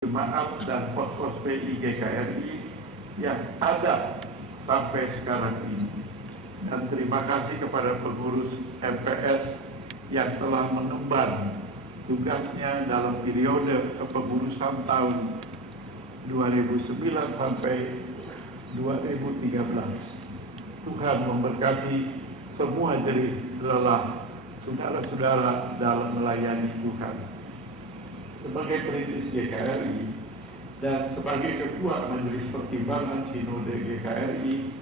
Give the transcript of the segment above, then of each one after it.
jemaat dan pos-pos PI GKRI yang ada sampai sekarang ini. Dan terima kasih kepada pengurus MPS yang telah mengemban tugasnya dalam periode kepengurusan tahun 2009 sampai 2013. Tuhan memberkati semua jerih lelah saudara-saudara dalam melayani Tuhan. Sebagai perintis GKRI dan sebagai Ketua Majelis Pertimbangan Sinode GKRI,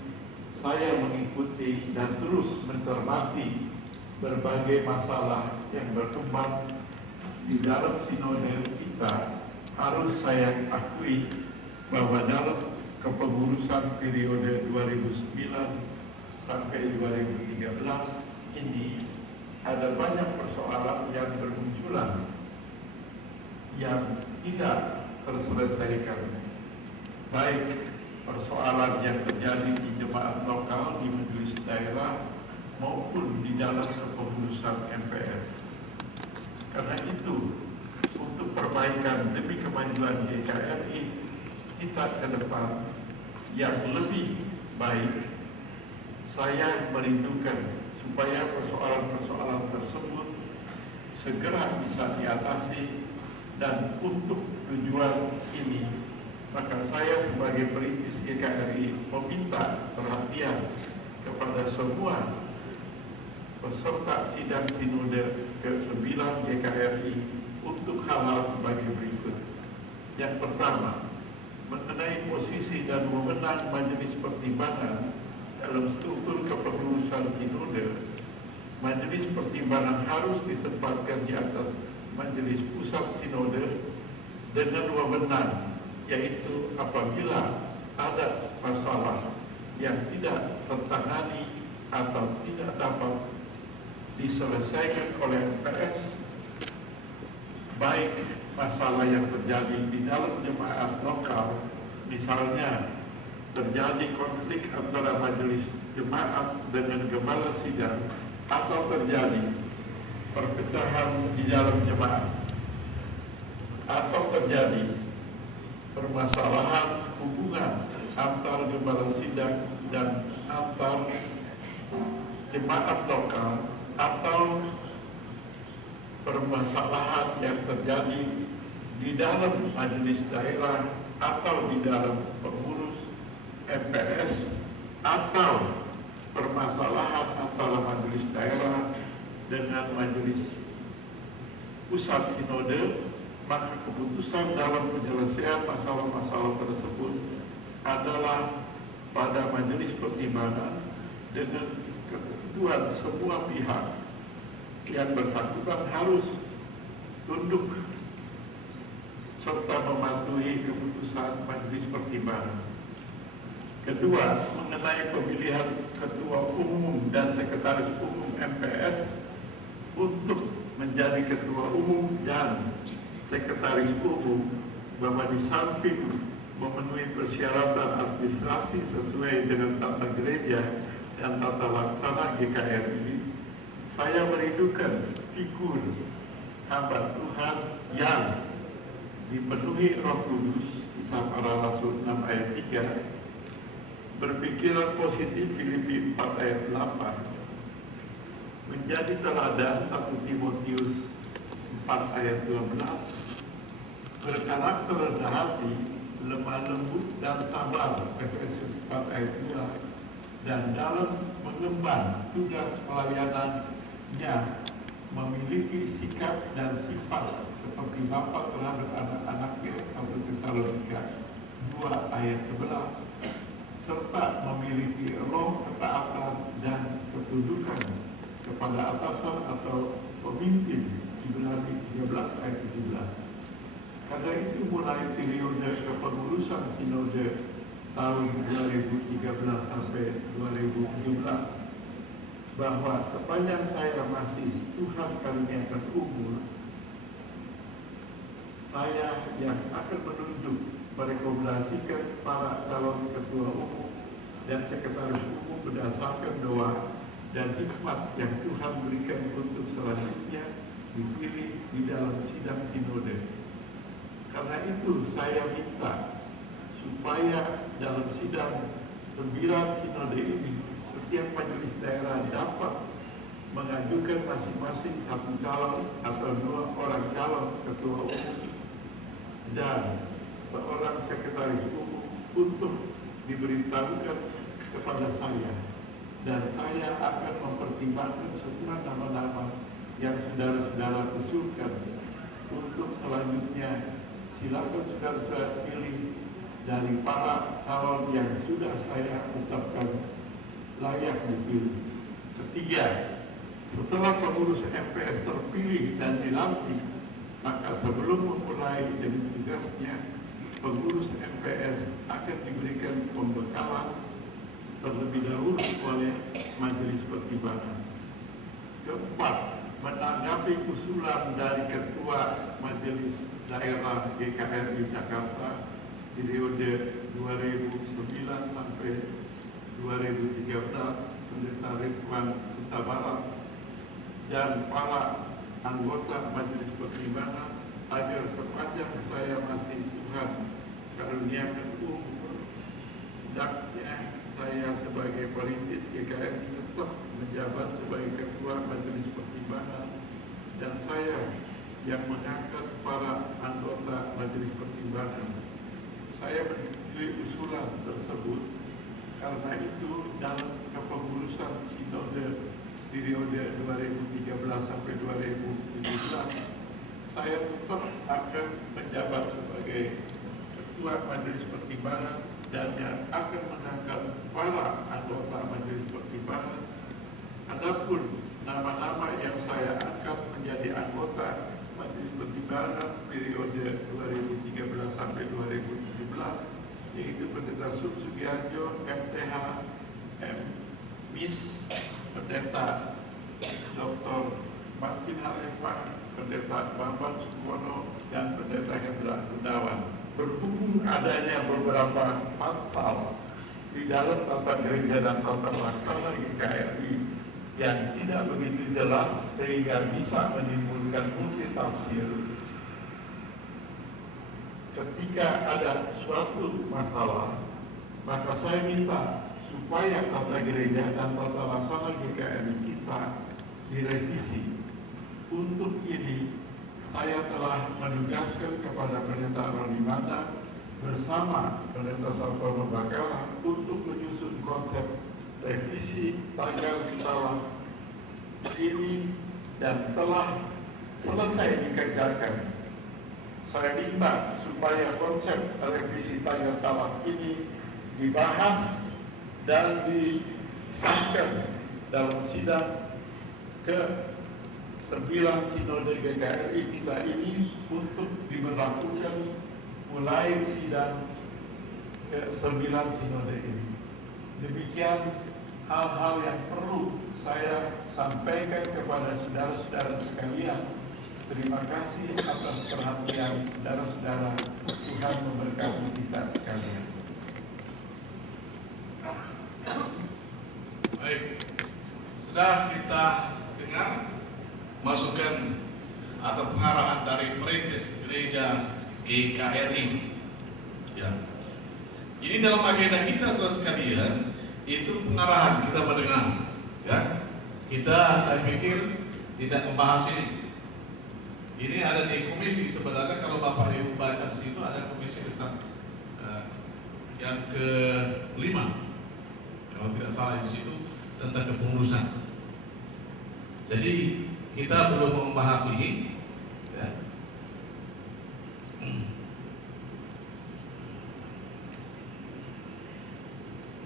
saya mengikuti dan terus mencermati berbagai masalah yang berkembang di dalam sinode kita. Harus saya akui bahwa dalam kepengurusan periode 2009 sampai 2013 ini ada banyak persoalan yang bermunculan yang tidak terselesaikan, baik persoalan yang terjadi di jemaat lokal, di majelis daerah, maupun di dalam kepengurusan MPS. Karena itu, untuk perbaikan demi kemajuan GKRI kita ke depan yang lebih baik, saya merindukan supaya persoalan-persoalan tersebut segera bisa diatasi. Dan untuk tujuan ini, maka saya sebagai perintis GKRI meminta perhatian kepada semua peserta sidang sinode ke-9 GKRI untuk hal-hal sebagai berikut. Yang pertama, mengenai posisi dan wewenang Majelis Pertimbangan dalam struktur kepengurusan sinode, Majelis Pertimbangan harus ditempatkan di atas Majelis Pusat Sinode dengan wewenang, yaitu apabila ada masalah yang tidak tertangani atau tidak dapat diselesaikan oleh MPS, baik masalah yang terjadi di dalam jemaat lokal, misalnya terjadi konflik antara majelis jemaat dengan gembala sidang, atau terjadi perpecahan di dalam jemaat, atau terjadi permasalahan hubungan antar gembala sidang dan antar jemaat lokal, atau permasalahan yang terjadi di dalam majelis daerah atau di dalam pengurus MPS, atau permasalahan antara majelis daerah dengan majelis pusat sinode, maka keputusan dalam penyelesaian masalah-masalah tersebut adalah pada majelis pertimbangan dengan ketentuan semua pihak yang bersangkutan harus tunduk serta mematuhi keputusan majelis pertimbangan. Kedua, mengenai pemilihan ketua umum dan sekretaris umum MPS untuk menjadi ketua umum dan sekretaris umum, bahwa di samping memenuhi persyaratan administrasi sesuai dengan tata gereja dan tata laksana GKRI, saya merindukan figur hamba Tuhan yang dipenuhi Roh Kudus, Kisah Para Rasul 6 ayat 3, berpikiran positif Filipi 4 ayat 8, menjadi teladan 1 Timotius 4 ayat 12, berkarakter rendah hati, lemah lembut dan sabar Efesus 4 ayat 2, dan dalam mengemban tugas pelayanannya memiliki sikap dan sifat seperti bapa terhadap anak-anaknya, 1 Tesalonika 2 ayat 11, serta memiliki roh ketaatan dan ketundukan kepada atasan atau pemimpin, Ibrani 13 ayat 17. Karena itu mulai periode kepengurusan sinode tahun 2013 sampai 2017, bahwa sepanjang saya masih Tuhan karuniakan umur, saya yang akan menunjuk, merekomendasikan para calon ketua umum dan sekretaris umum berdasarkan doa dan hikmat yang Tuhan berikan untuk selanjutnya dipilih di dalam sidang sinode. Karena itu saya minta supaya dalam sidang 9 sinode ini setiap majelis daerah dapat mengajukan masing-masing satu calon atau 2 orang calon ketua umum dan seorang sekretaris umum untuk diberitahukan kepada saya, dan saya akan mempertimbangkan semua nama-nama yang saudara-saudara usulkan. Untuk selanjutnya silakan saudara-saudara pilih dari para calon yang sudah saya tetapkan layak dipilih. Ketiga, setelah pengurus MPS terpilih dan dilantik, maka sebelum memulai dengan tugasnya, pengurus MPS akan diberikan pembekalan terlebih dahulu oleh Majelis Pertimbangan. Keempat, menanggapi usulan dari Ketua Majelis Daerah GKRI Jakarta periode 2009 sampai 2013, Pendeta Ridwan Huta Barat dan para anggota Majelis Pertimbangan, agar sepanjang saya masih Tuhan karuniakan umur, hendaknya saya sebagai perintis GKRI tetap menjabat sebagai Ketua Majelis Pertimbangan, dan saya yang mengangkat para anggota Majelis Pertimbangan. Saya menyetujui usulan tersebut. Karena itu dalam kepengurusan sinode periode 2013 sampai 2017, saya tetap akan menjabat sebagai Ketua Majelis Pertimbangan dan yang akan mengangkat para anggota Majelis Pertimbangan. Adapun nama-nama yang saya angkat menjadi anggota Majelis Pertimbangan periode 2013 sampai 2017, yaitu Pendeta Sugiharjo, MTH, MIS, Pendeta Dr. Martin Harepan, Pendeta Bambang Sukono, dan Pendeta Hendra Gunawan. Berhubung adanya beberapa pasal di dalam tata gereja dan tata laksana GKRI yang tidak begitu jelas sehingga bisa menimbulkan multitafsir. Ketika ada suatu masalah, maka saya minta supaya tata gereja dan tata laksana GKRI kita direvisi. Untuk ini, saya telah menugaskan kepada Pendeta Roni Manda bersama Pendeta Sartono Bakala untuk menyusun konsep revisi tagar talak ini dan telah selesai dikerjakan. Saya minta supaya konsep revisi tagar talak ini dibahas dan disahkan dalam sidang ke-9 Sinode GKRI kita ini untuk diberlakukan mulai sidang ke-9 Sinode ini. Demikian hal-hal yang perlu saya sampaikan kepada saudara-saudara sekalian. Terima kasih atas perhatian saudara-saudara. Tuhan memberkati kita sekalian. Baik, sudah kita dengar masukan atau pengarahan dari perintis gereja GKRI. Ya. Ini dalam agenda kita, saudara sekalian, itu pengarahan kita mendengar. Ya. Kita, saya pikir, tidak membahas ini. Ini ada di komisi sebenarnya. Kalau Bapak Ibu baca di situ ada komisi tentang yang ke-5, kalau tidak salah di situ tentang kepengurusan. Jadi kita belum membahas ini. Ya.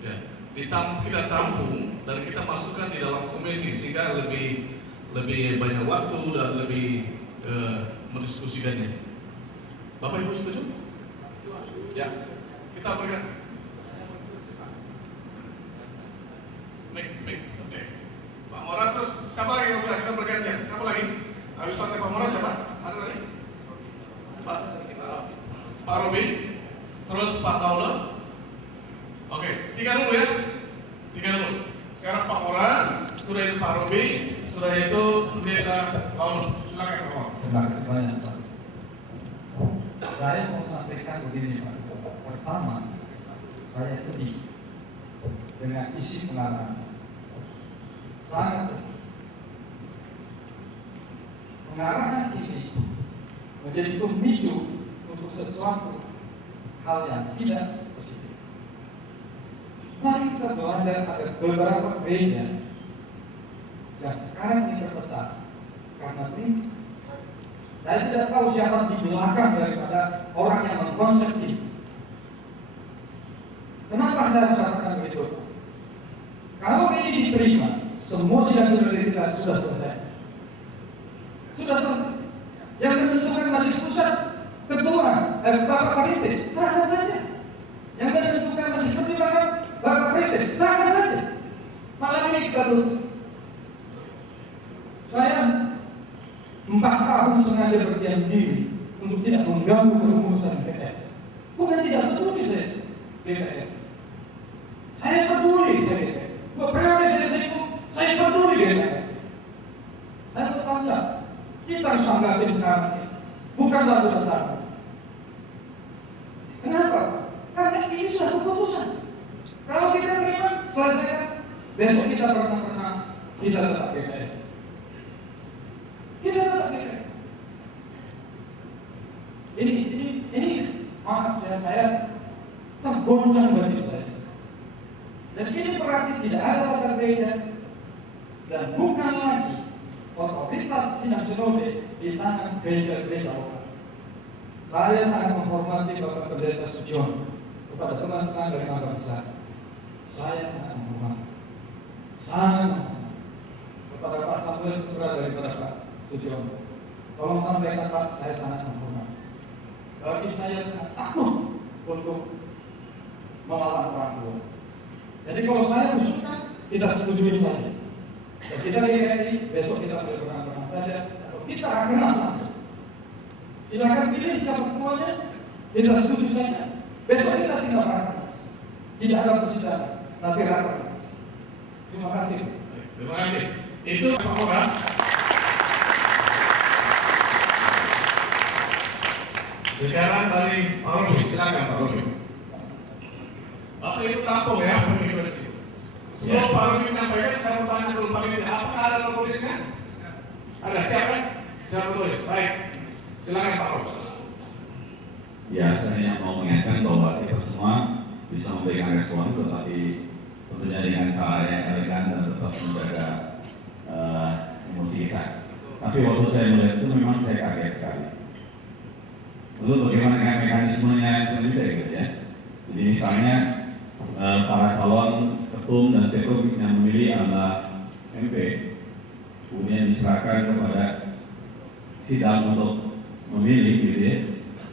Ya. Kita tampung dan kita masukkan di dalam komisi sehingga lebih banyak waktu dan lebih mendiskusikannya. Bapak Ibu setuju? Ya, kita berikan. Oke. Pak Mora, terus siapa lagi yang kita bergantian? Siapa lagi? Habis selesai Pak Mora siapa? Ada tadi? Pak Robi, terus Pak Paula. Oke, 3 dulu ya. 3 dulu. Sekarang Pak Mora, sudah itu Pak Robi, sudah itu Pendeta Paula. Silakan Pak Paula. Terima kasih banyak Pak. Saya mau sampaikan begini Pak. Pertama, saya sedih dengan isi pengarahan. Sangat sedih. Pengarahan ini menjadi pemicu untuk sesuatu hal yang tidak positif. Mari kita belajar ada beberapa gereja yang sekarang ini terpecah karena ini. Saya tidak tahu siapa di belakang daripada orang yang mengkonsep ini. Kenapa saya harus katakan begitu? Kalau ini diterima, semua sidang-sidang kita sudah selesai. Sudah selesai. Yang menentukan majelis pusat, ketua, Bapak Perintis, serahkan saja. Yang menentukan majelis pertimbangan, Bapak Perintis, serahkan saja. Malam ini kita tutup. Saya 4 tahun sengaja berdiam diri untuk tidak mengganggu urusan PS. Bukan tidak peduli saya DPR. Saya peduli saya DPR. Buat periode saya peduli DPR. Saya bertanya, kita harus tanggapi sekarang ini. Bukan lalu datang. Kenapa? Karena ini sudah keputusan. Kalau kita terima, selesaikan. Besok kita pernah kita tetap DPR. Kita tetap DPR. Ini maaf ya, saya tergoncang bagi saya. Dan ini berarti tidak ada latar beda dan bukan lagi otoritas sidang sinode di tangan gereja-gereja lokal. Saya sangat menghormati Bapak Pendeta Sugiono kepada teman-teman dari Mangga Besar. Saya sangat menghormati, kepada Pak Samuel putra daripada Pak Sugiono. Tolong sampaikan Pak, saya sangat menghormati. Bagi saya sangat takut untuk melawan orang tua. Jadi kalau saya usulkan, kita setujui saja. Dan kita GKI, besok kita ambil peran-peran saja, atau kita rakernas langsung. Silakan pilih siapa ketuanya, kita setuju saja. Besok kita tinggal rakernas. Tidak ada persidangan, tapi rakernas. Terima kasih. Terima kasih. Itu Pak Moga. Sekarang dari Pak Robi, silakan Pak Robi. Bapak Ibu tampung ya, Pak Ibu. Sebelum Pak Robi menyampaikan, saya mau tanya dulu Pak Ibu, apakah ada tulisnya? Ada, siapa? Siapa tulis? Baik, silakan Pak Robi. Ya, saya mau mengingatkan bahwa kita semua bisa memberikan respon, tetapi tentunya dengan cara yang elegan dan tetap menjaga emosi kita. Tapi waktu saya melihat itu memang saya kaget sekali. Lalu bagaimana dengan mekanismenya selanjutnya gitu ya? Jadi misalnya para calon ketum dan sektum yang memilih adalah MP, kemudian diserahkan kepada sidang untuk memilih gitu ya.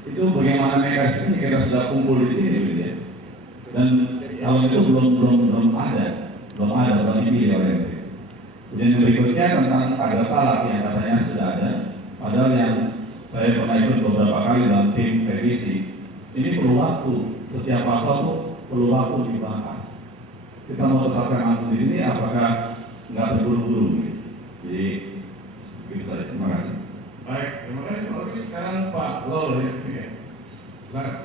Itu bagaimana mekanisme kita sudah kumpul di sini gitu ya. Dan calon itu belum ada dipilih oleh MP. Kemudian yang berikutnya tentang tagar talak yang katanya sudah ada, padahal yang saya pernah ikut beberapa kali dalam tim revisi. Ini perlu waktu, setiap pasal perlu waktu dibahas. Kita mau tetapkan langsung di sini, apakah nggak terburu-buru? Gitu. Jadi begitu saja. Terima kasih. Baik, terima kasih Pak Robi. Sekarang Pak Lolo ya. Silakan.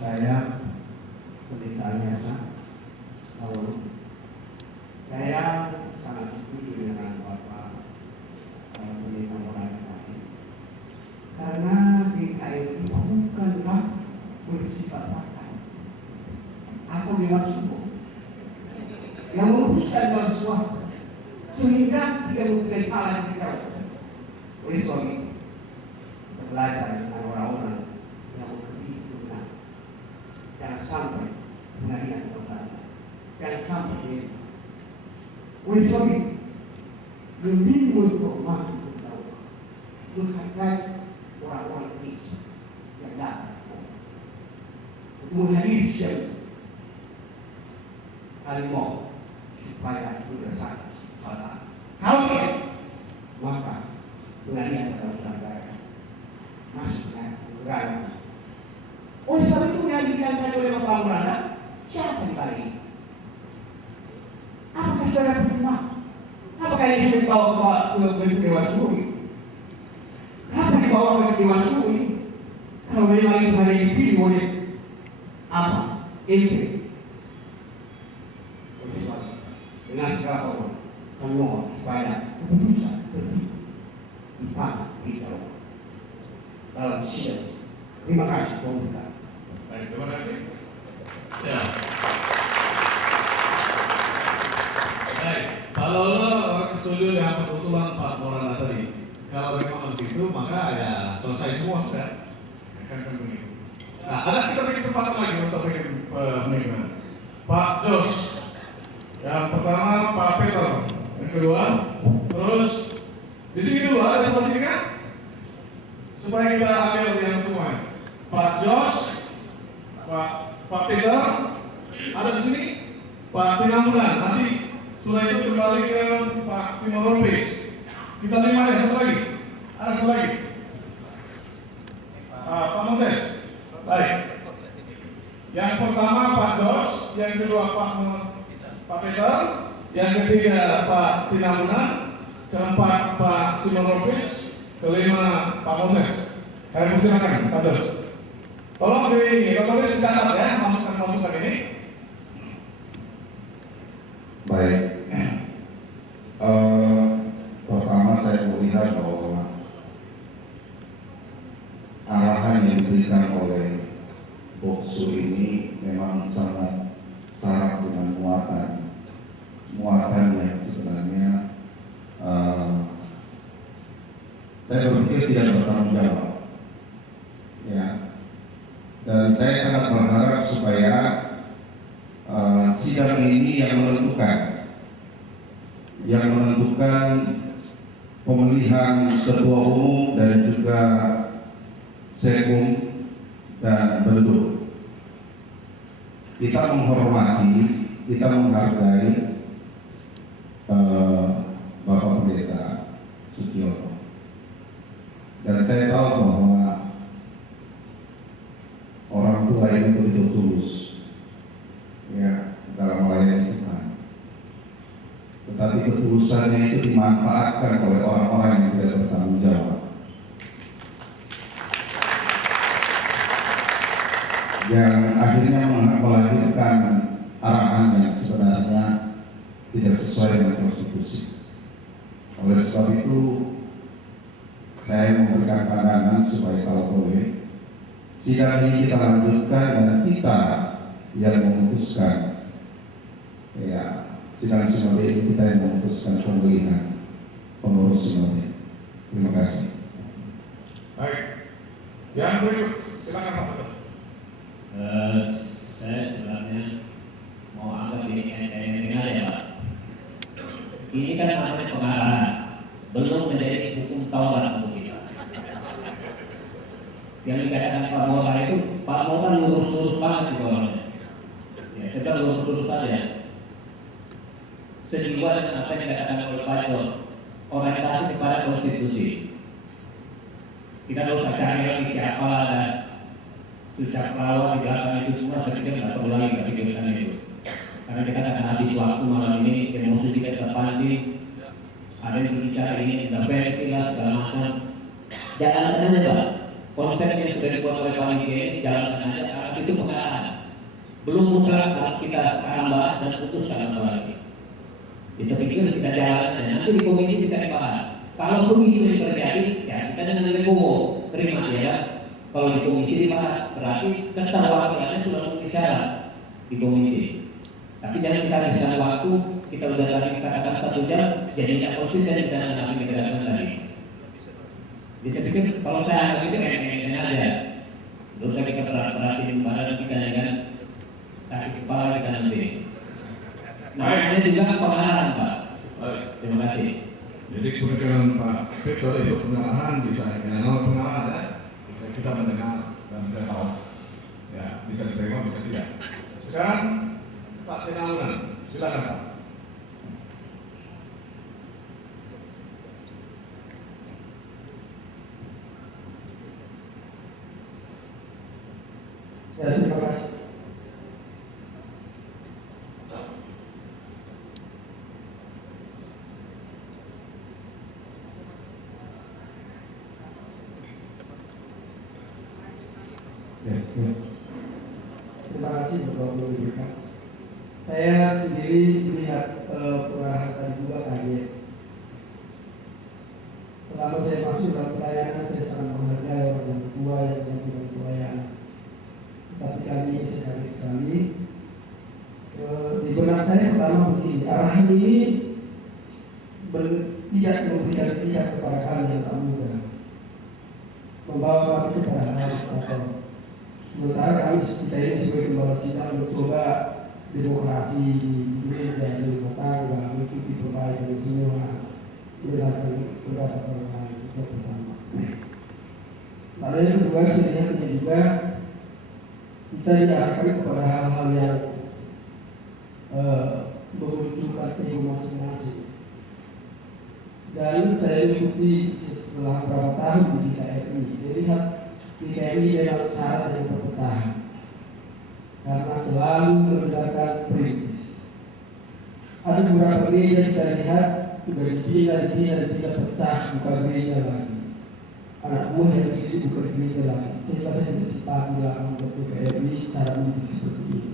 Saya pendetanya saya sangat setuju dengan Bapak Pendeta Moraga tadi, karena GKI itu bukanlah bersifat partai. Aku memang semua yang memutuskan dalam sesuatu sehingga dia mempunyai hal yang kita oleh suami belajar dengan orang-orang yang begitu benar. Jangan sampai pengadilan pertama, jangan sampai oleh suami lebih menghormati menghargai orang-orang kritis yang datang menghadiri siapa harimau supaya berdasarkan hal. Kalau tidak, maka pengadilan pada Nusantara masuknya negara. Oleh sebab itu yang diganti oleh Bapak Moraga, siapa yang dibalik? Apakah saudara terima? Apakah ini sudah dibawa ke Dewan Suri? Apa dibawa ke Dewan Suri? Kalau memang itu hanya dipilih oleh apa? MP. Dengan segala hormat, kami mohon supaya keputusan dipakai dalam sidang. Terima kasih pemerintah. Baik, terima kasih. Ya. Baik, kalau orang setuju yang usulan Pak Maulana tadi, kalau memang begitu maka ya selesai semua sudah. Kan begitu. Nah, ada kita beri kesempatan lagi untuk bikin pemilihan. Pak Jos, yang pertama Pak Peter, yang kedua, terus di sini dulu ada solusi kan? Supaya kita ambil yang semua. Pak Jos, Pak Peter, ada di sini. Pak Tinambulan, nanti sudah itu kembali ke Pak Simon Lopez. Kita terima ya, satu lagi. Ada satu lagi. Pak Moses. Baik. Yang pertama Pak Jos, yang kedua Pak Peter, yang ketiga Pak Tinambulan, keempat Pak Simon Lopez, kelima Pak Moses. Saya persilakan Pak Jos. Tolong dicatat ya, masukkan ini. Baik, pertama saya melihat bahwa arahan yang diberikan oleh Boksu ini memang sangat syarat dengan muatan yang sebenarnya saya berpikir tidak bertanggung jawab, ya. Dan saya sangat berharap supaya sidang ini yang menentukan pemilihan ketua umum dan juga sekum dan bentuk. Kita menghormati, kita menghargai Bapak Pendeta Sugiono, dan saya tahu bahwa orang tua ini begitu tulus, ya, dalam melayani Tuhan. Tetapi ketulusannya itu dimanfaatkan oleh orang-orang yang tidak bertanggung jawab, yang akhirnya melahirkan arahan yang sebenarnya tidak sesuai dengan konstitusi. Oleh sebab itu, saya memberikan pandangan supaya kalau boleh sidang ini kita lanjutkan dan kita yang memutuskan, ya, sidang sinode ini kita yang memutuskan pemilihan pengurus sinode. Terima kasih. Baik. Yang berikut, silakan Pak Peter. Saya sebenarnya mau angkat ini enteng-enteng ya Pak. Ini kan namanya pengarahan, belum menjadi hukum Taurat untuk kita. Yang dikatakan Pak Maulana itu, Pak Maulana lurus-lurus banget di orangnya. Ya, saya lurus-lurus saja. Sejiwa dengan apa yang dikatakan oleh Pak Jos, orientasi kepada konstitusi. Kita harus cari lagi siapa ada ucap lawan di belakang itu semua, saya pikir tidak perlu lagi pikirkan itu. Karena kita akan habis waktu malam ini, emosi kita terpandi, ada yang berbicara ini, intervensi lah segala macam. Jalankan aja Pak, konsep yang sudah dibuat oleh panitia ini jalankan aja, karena itu pengarahan. Belum mutlak harus kita sekarang bahas dan putuskan apa lagi. Bisa pikir kita jalankan, nanti di komisi bisa dibahas. Kalau begitu terjadi, ya kita dengan legowo terima ya. Kalau di komisi dibahas, berarti keterwakilannya sudah memenuhi syarat di komisi. Tapi jangan kita habiskan waktu, kita udah tadi katakan 1 jam, jadi tidak konsisten kita dengan apa yang kita lakukan tadi. Bisa pikir kalau saya pikir enteng aja, terus saya kita perhatiin badan kita dengan sakit kepala kita nanti. Nah, ini juga pengarahan Pak. Terima kasih. Jadi kebetulan Pak Peter itu pengarahan bisa, ya, pengarahan ya. Kita mendengar dan kita tahu, ya, bisa diterima, bisa tidak. Sekarang Pak Tinambulan, silakan Pak. Ya, terima kasih. Terima kasih Bapak Gubernur. Saya sendiri melihat pengarahan tadi juga kaget. Selama saya masuk dalam pelayanan, saya sangat menghargai orang yang tua yang melakukan pelayanan. Tapi kali ini saya kaget sekali. Di benak saya pertama begini, arahan ini tidak memberikan pihak kepada kami yang tak muda, membawa kami kepada hal kotor. Sementara kami ini sebagai kepala sidang mencoba demokrasi di Indonesia di rumah tangga, mengikuti perbaikan semua, mendengarkan pendapat orang lain. Itu pertama. Lalu yang kedua, sebenarnya juga kita diarahkan kepada hal-hal yang memunculkan ego masing-masing. Dan saya mengikuti setelah beberapa tahun di KRI, saya lihat di KRI memang syarat yang perpecahan karena selalu menggunakan perintis. Ada beberapa gereja kita lihat sudah dibina pecah, bukan gereja lagi. Anak buah yang ini bukan gereja lagi. Sehingga saya bersifat dalam anggota KRI cara mendidik seperti ini.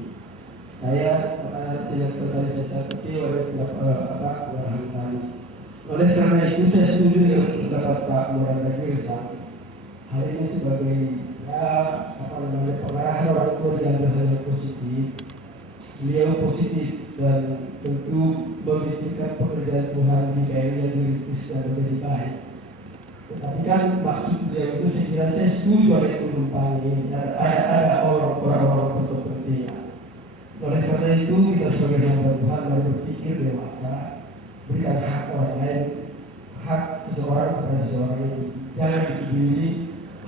Saya kecil arahan tadi. Oleh karena itu saya setuju dengan pendapat Pak Muhammad Nagirsa. Hal ini sebagai pengarah orang tua yang berhal positif. Beliau positif dan tentu memikirkan pekerjaan Tuhan di KRI yang dirintis secara lebih baik. Tetapi kan maksud beliau itu saya kira saya setuju ada yang menumpangi, ada orang-orang berkepentingan. Oleh karena itu kita sebagai hamba Tuhan harus berpikir dewasa, berikan hak orang lain, hak seseorang kepada seseorang itu, jangan dipilih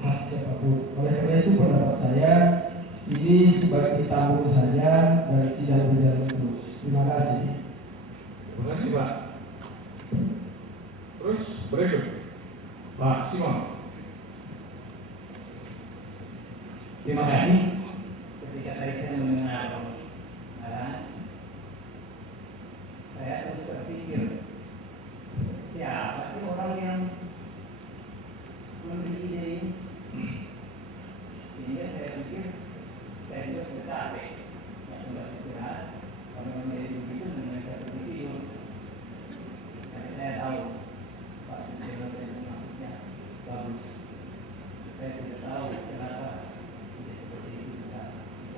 hak siapapun. Oleh karena itu pendapat saya ini sebagai tamu saja dan sidang berjalan terus. Terima kasih. Terima kasih Pak. Terus berikut Pak Simon. Terima kasih. Ketika tadi saya mendengar saya terus berpikir, siapa sih orang yang memberi ide ini? Sehingga saya pikir saya juga sudah capek, sudah istirahat. Kalau menjadi begitu dengan satu video, saya tahu Pak Sugeng maksudnya bagus. Saya tidak tahu kenapa tidak seperti itu bisa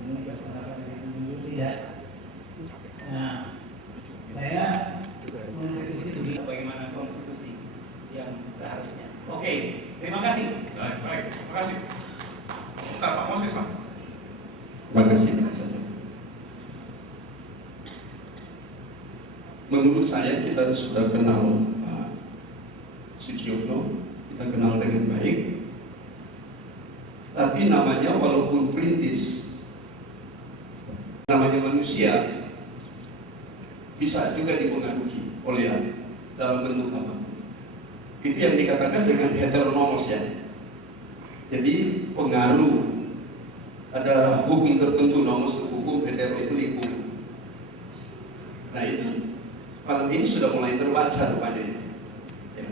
menunjukkan kenapa dari dulu tidak. Nah, saya mengkritisi bagaimana konstitusi yang seharusnya. Oke, terima kasih. Baik, terima kasih. Sebentar Pak Moses, Pak. Terima kasih Pak Saja. Menurut saya kita sudah kenal Pak Suciono, kita kenal dengan baik. Tapi namanya walaupun perintis, namanya manusia, bisa juga dipengaruhi oleh dalam bentuk apa? Itu yang dikatakan dengan heteronomos ya. Jadi pengaruh, ada hukum tertentu, nomos hukum hetero itu lingkungan. Nah itu malam ini sudah mulai terbaca rupanya itu. Ya.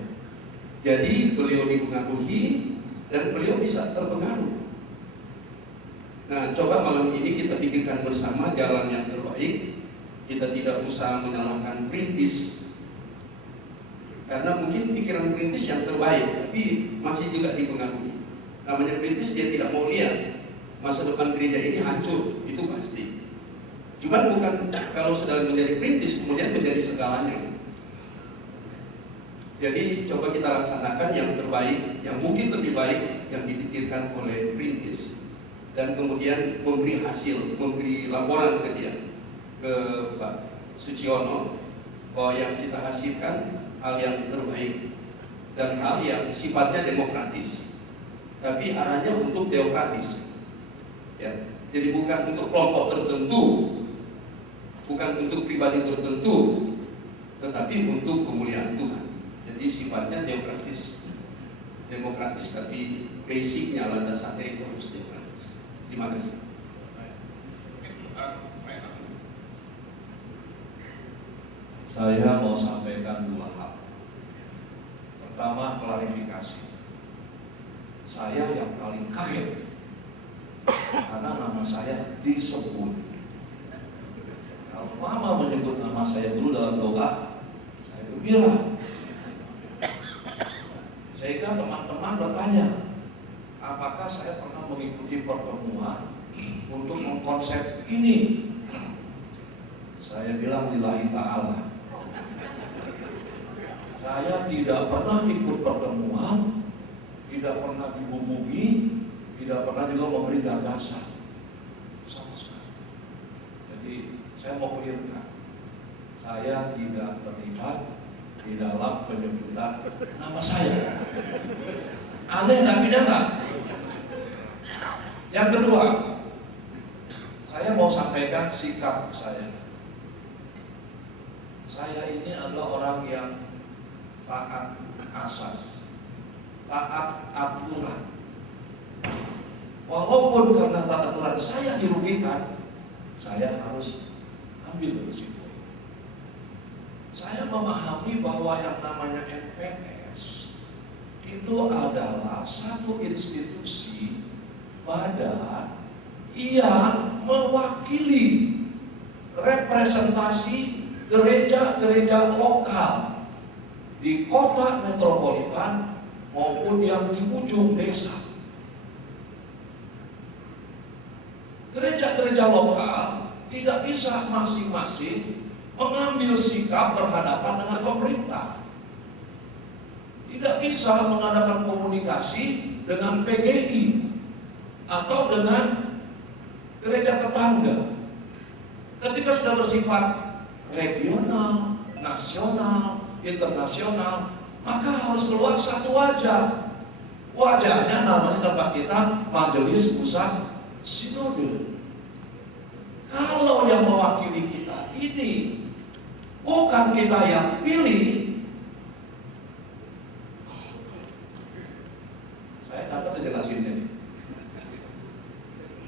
Jadi beliau dipengaruhi dan beliau bisa terpengaruh. Nah coba malam ini kita pikirkan bersama jalan yang terbaik. Kita tidak usah menyalahkan perintis karena mungkin pikiran perintis yang terbaik tapi masih juga dipengaruhi. Namanya perintis dia tidak mau lihat masa depan gereja ini hancur, itu pasti. Cuman bukan kalau sudah menjadi perintis kemudian menjadi segalanya. Jadi coba kita laksanakan yang terbaik, yang mungkin lebih baik yang dipikirkan oleh perintis dan kemudian memberi hasil, memberi laporan ke dia, ke Pak Suciono, bahwa yang kita hasilkan hal yang terbaik dan hal yang sifatnya demokratis, tapi arahnya untuk demokratis, ya. Jadi bukan untuk kelompok tertentu, bukan untuk pribadi tertentu, tetapi untuk kemuliaan Tuhan. Jadi sifatnya demokratis, tapi basicnya landasannya itu harus demokratis. Terima kasih. Saya mau sampaikan dua hal. Pertama, klarifikasi. Saya yang paling kaget karena nama saya disebut. Kalau Mama menyebut nama saya dulu dalam doa, saya gembira. Sehingga teman-teman bertanya, apakah saya pernah mengikuti pertemuan untuk mengkonsep ini? Saya bilang lillahi ta'ala. Saya tidak pernah ikut pertemuan, tidak pernah dihubungi, tidak pernah juga memberi gagasan sama sekali. Jadi saya mau clearkan, saya tidak terlibat di dalam penyebutan nama saya. Aneh tapi enggak. Yang kedua, saya mau sampaikan sikap saya. Saya ini adalah orang yang taat asas, taat aturan. Walaupun karena taat aturan saya dirugikan, saya harus ambil risiko. Saya memahami bahwa yang namanya MPS itu adalah satu institusi badan yang mewakili representasi gereja-gereja lokal di kota metropolitan maupun yang di ujung desa. Gereja-gereja lokal tidak bisa masing-masing mengambil sikap berhadapan dengan pemerintah. Tidak bisa mengadakan komunikasi dengan PGI atau dengan gereja tetangga. Ketika sudah bersifat regional, nasional, internasional, maka harus keluar satu wajah. Wajahnya namanya tempat kita Majelis Pusat Sinode. Kalau yang mewakili kita ini bukan kita yang pilih, saya takut dijelasin ini.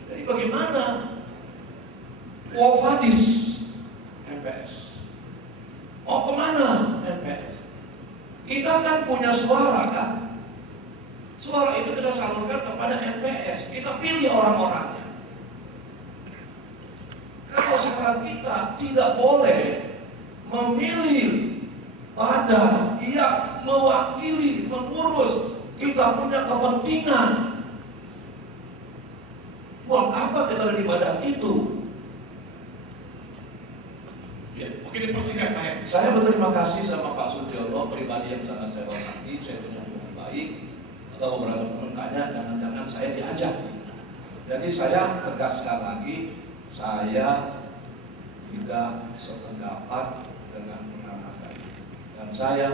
Jadi bagaimana Quo Vadis MPS? Mau kemana MPS? Kita kan punya suara kan? Suara itu kita salurkan kepada MPS. Kita pilih orang-orangnya. Kalau sekarang kita tidak boleh memilih badan yang mewakili, mengurus, kita punya kepentingan. Buat apa kita ada di badan itu? Ya, mungkin dipersingkat Pak. Saya berterima kasih sama Pak Sutyono, pribadi yang sangat saya hormati, saya punya hubungan baik. Atau beberapa teman tanya, jangan-jangan saya diajak. Jadi saya tegaskan lagi, saya tidak sependapat dengan pengarah dan saya